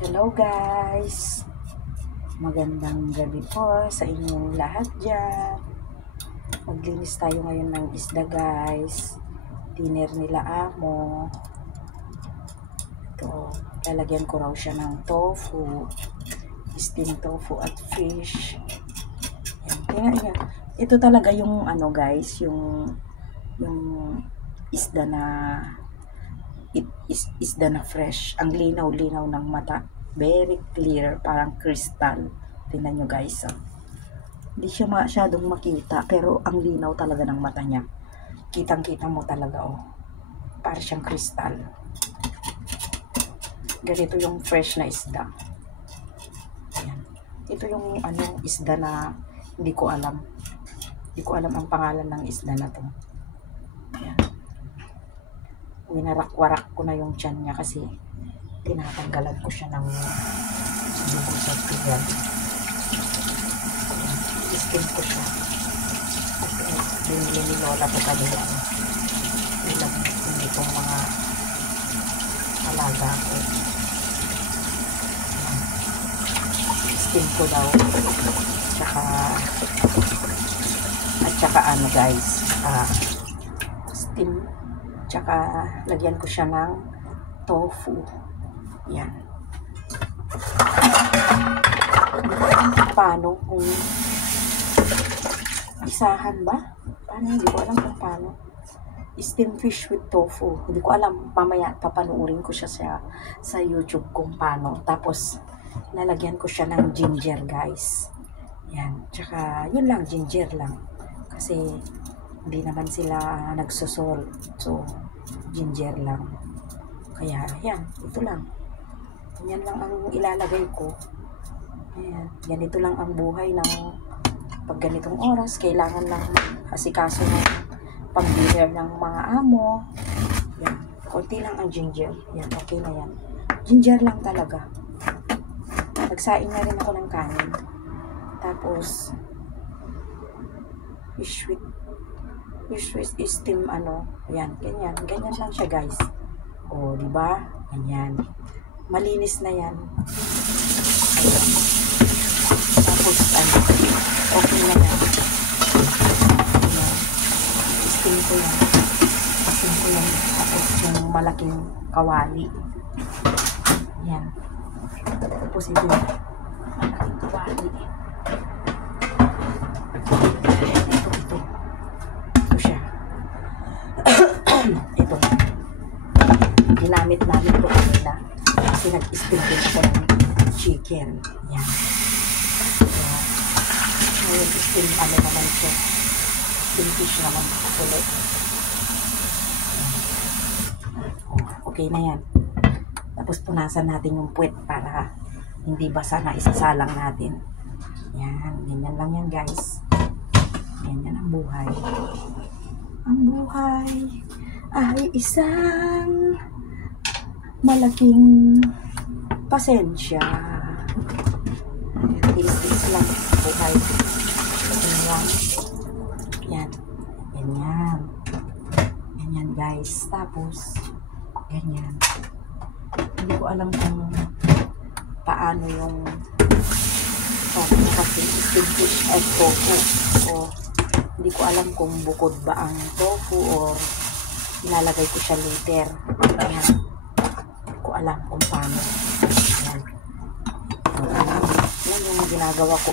Hello guys! Magandang gabi po sa inyong lahat dyan. Maglinis tayo ngayon ng isda guys. Dinner nila amo. Ito, lalagyan ko raw siya ng tofu. Steamed tofu at fish. Yan, tingnan niyo. Ito talaga yung ano guys, yung isda na isda na fresh. Ang linaw-linaw ng mata. Very clear, parang crystal. Tingnan nyo guys. Hindi siya masyadong makita, pero ang linaw talaga ng mata niya. Kitang-kita mo talaga, oh. Parang siyang crystal. Ganito yung fresh na isda. Ayan. Ito yung ano, isda na hindi ko alam. Hindi ko alam ang pangalan ng isda na to. Ayan. Winarak-warak ko na yung tiyan niya kasi tinatanggalan ko siya ng dugo sa tiyan. Iskin ko siya. Kasi binili ni Lola ko kanila. Ilang itong mga alaga ko. Iskin ko daw. At saka ano guys, steam. Tsaka lagyan ko siya ng tofu. Yan. Paano kung isahan ba? Paano? Hindi ko alam kung paano. Steamed fish with tofu. Hindi ko alam. Mamaya papanuurin ko siya sa YouTube kung paano. Tapos lalagyan ko siya ng ginger guys. Yan. Tsaka yun lang, ginger lang. Kasi hindi naman sila nagsusol. So, ginger lang. Kaya, yan. Ito lang. Yan lang ang ilalagay ko. Ayan. Ganito lang ang buhay ng pag ganitong oras. Kailangan lang asikaso ng pag-dinner ng mga amo. Yan. Konti lang ang ginger. Yan. Okay na yan. Ginger lang talaga. Nagsaing na rin ako ng kanin. Tapos, fish with steam ano, ayan, ganyan lang siya guys. O, di ba? Ganyan. Malinis na yan. Ayan. Tapos, ano, okay na yan. Ayan. Steam ko yan. Steam ko yan. Tapos, yung malaking kawali. Ayan. Tapos, ito yung malaking kawali. Ito. Ginamit namin ito kanina kasi nag-steam din ako ng chicken. Yan. Ngayon, steam ano naman siya. Steam fish naman ulit. Okay na yan. Tapos punasan natin yung puwet para hindi basa na isasalang natin. Yan. Ganyan lang yan guys. Ganyan ang buhay. Ang buhay ay isang malaking pasensya. Tiis-tiis lang buhay. Ganyan. Yan. Ganyan. Ganyan guys. Tapos, ganyan. Hindi ko alam kung paano yung kasi steamed fish at tofu. O, hindi ko alam kung bukod ba ang tofu or ilalagay ko siya later. Ayan. Hindi ko alam kung paano. Ayan. Yan yung ginagawa ko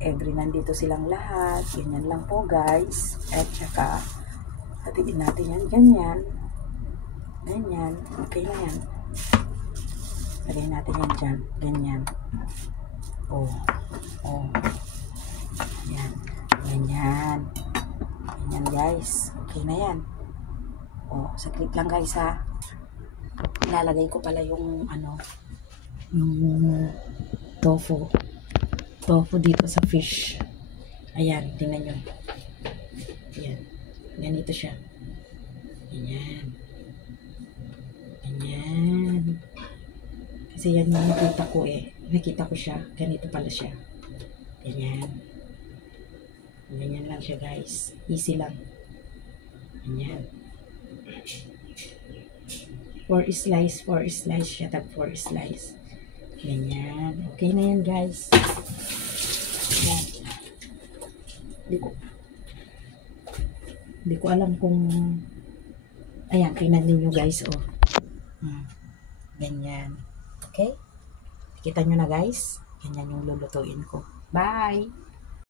every nandito silang lahat. Ganyan lang po guys. At saka hatiin natin yan. Ganyan. Ganyan. Okay na yan. Lagay natin yan dyan. Ganyan. Oh. Oh. Yan. Ganyan. Ganyan guys. Okay na yan. O, saglit lang guys ha. Ilalagay ko pala yung ano, yung tofu. Tofu dito sa fish. Ayan, tingnan nyo. Ayan. Ganito siya. Ganyan. Ganyan. Kasi yan yung nakita ko eh. Nakita ko siya. Ganito pala siya. Ganyan. Ganyan lang siya guys. Easy lang. Ayan. 4 slice siya. Tag 4 slice. Ganyan. Okay na yan, guys. Ayan. Hindi ko alam kung ayan, tingnan ninyo guys, oh. Ganyan. Okay? Kita nyo na guys. Ganyan yung lulutuin ko. Bye!